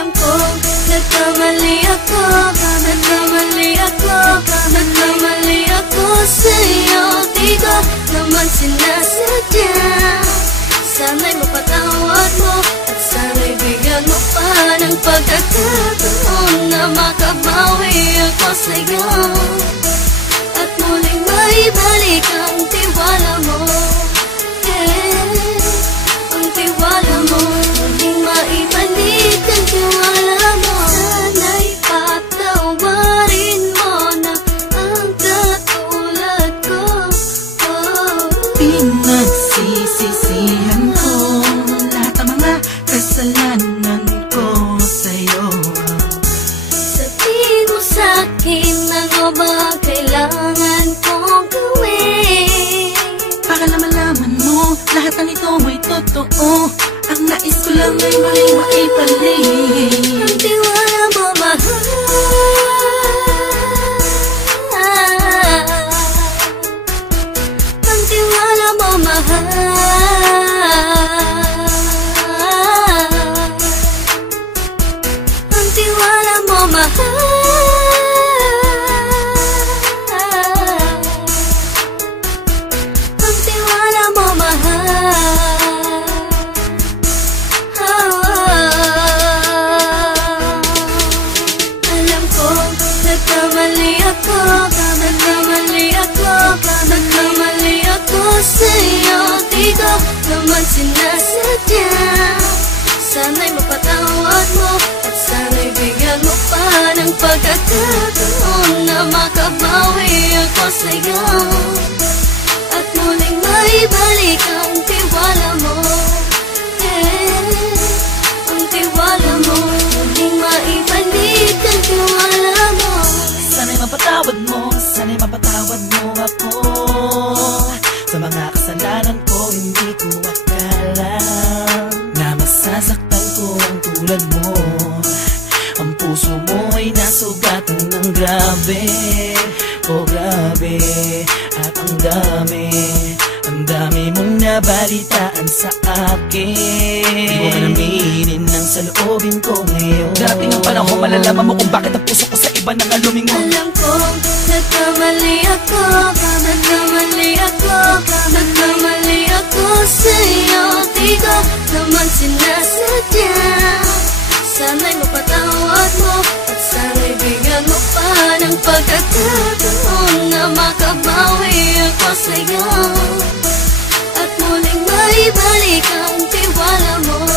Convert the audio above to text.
Alam ko, nagkamali ako. Nagkamali ako Nagkamali ako sa'yo. Di ko naman sinasadya. Sana'y mapatawad mo At sana'y bigyan mo pa ng pagkakataon Na makabawi ako sa'yo. At muling maibalik ang tiwala mo Pinagsisisihan ko Lahat ng mga kasalanan ko sa'yo. Sabihin mo sa'kin ano ba kailangan kong gawin? Para na malaman mo Lahat ng ito ay totoo Mapatawad mo At sana'y bigyan mo pa ng pagkakataon Na makabawi ako sa'yo. At muling maibalik ang tiwala mo. Yeah, ang tiwala mo Muling maibalik ang tiwala mo. Sana'y mapatawad mo Sana'y mapatawad mo ako puso mo ay nasugatan ng grabe. Oh grabe At ang dami Ang dami mong nabalitaan sa akin. Di mo man aminin ang saloobin ko ngayon. Darating ang panahon malalaman mo kung bakit ang puso ko sa iba nang alumingon Alam ko, nagkamali ako. Nagkamali ako makabawi ako sa'yo. At muling maibalik ang tiwala mo.